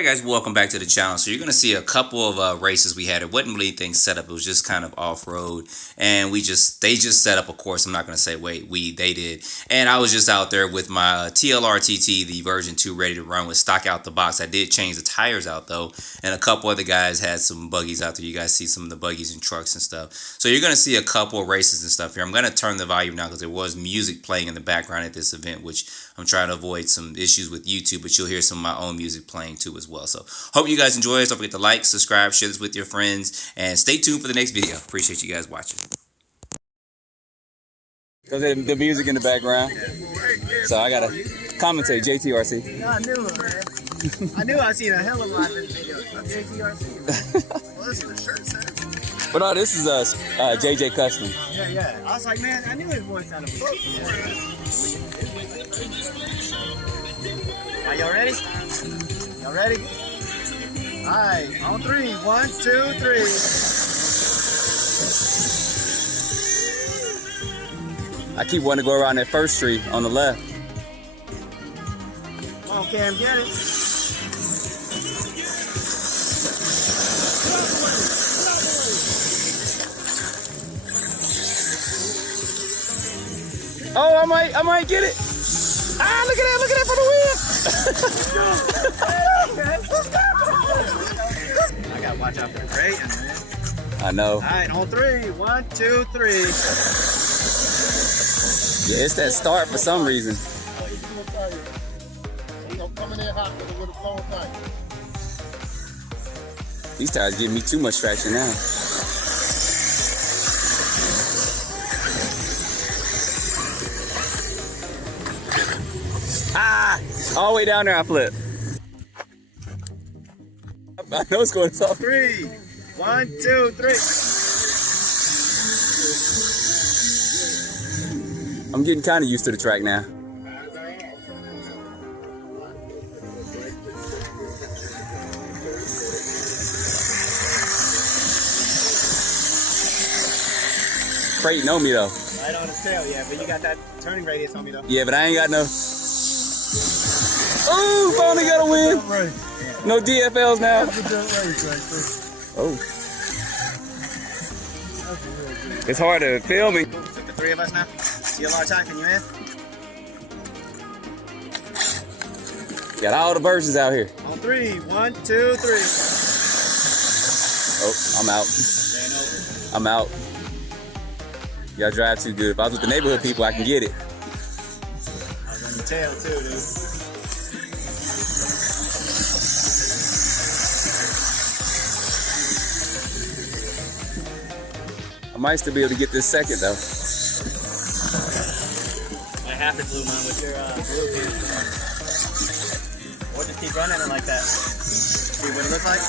Alright guys, welcome back to the channel. So you're going to see a couple of races we had. It wasn't really anything set up. It was just kind of off-road. And they just set up a course. I'm not going to say they did. And I was just out there with my TLR TT, the version 2, ready to run with stock out the box. I did change the tires out though. And a couple other guys had some buggies out there. You guys see some of the buggies and trucks and stuff. So you're going to see a couple of races and stuff here. I'm going to turn the volume down because there was music playing in the background at this event, which I'm trying to avoid some issues with YouTube, but you'll hear some of my own music playing too as well. So hope you guys enjoy this. Don't forget to like, subscribe, share this with your friends, and stay tuned for the next video. Appreciate you guys watching. Because the music in the background. So I gotta commentate JTRC. Yeah, I knew it, man. I knew I'd seen a hell of a lot of this video of JTRC. Well, this is the shirt set. But no, this is JJ Custom. Yeah. I was like, man, I knew his voice sounded familiar. Are y'all ready? Y'all ready? Alright, on 3. 1, 2, 3. I keep wanting to go around that first tree on the left. Come on, Cam, get it. Oh, I might get it. Ah, look at that for the wheel. I gotta watch out for the gradient, man. I know. Alright, on 3. 1, 2, 3. Yeah, it's that start for some reason. These tires give me too much traction now. Ah! All the way down there I flip. I know it's going soft. 3. 1, 2, 3. I'm getting kind of used to the track now. Crate know me though. Right on his tail, yeah, but you got that turning radius on me though. Yeah, but I ain't got no. Ooh, finally got a win. No DFLs now. Oh. It's hard to film me. Took the 3 of us now. See a lot of time, can you in? Got all the versions out here. On 3. 1, 2, 3. Oh, I'm out. I'm out. Y'all drive too good. If I was with the neighborhood people, I can get it. I was on the tail too, dude. I might still be able to get this second though. I have to glue mine with your glue pin. Or just keep running it like that. See what it looks like?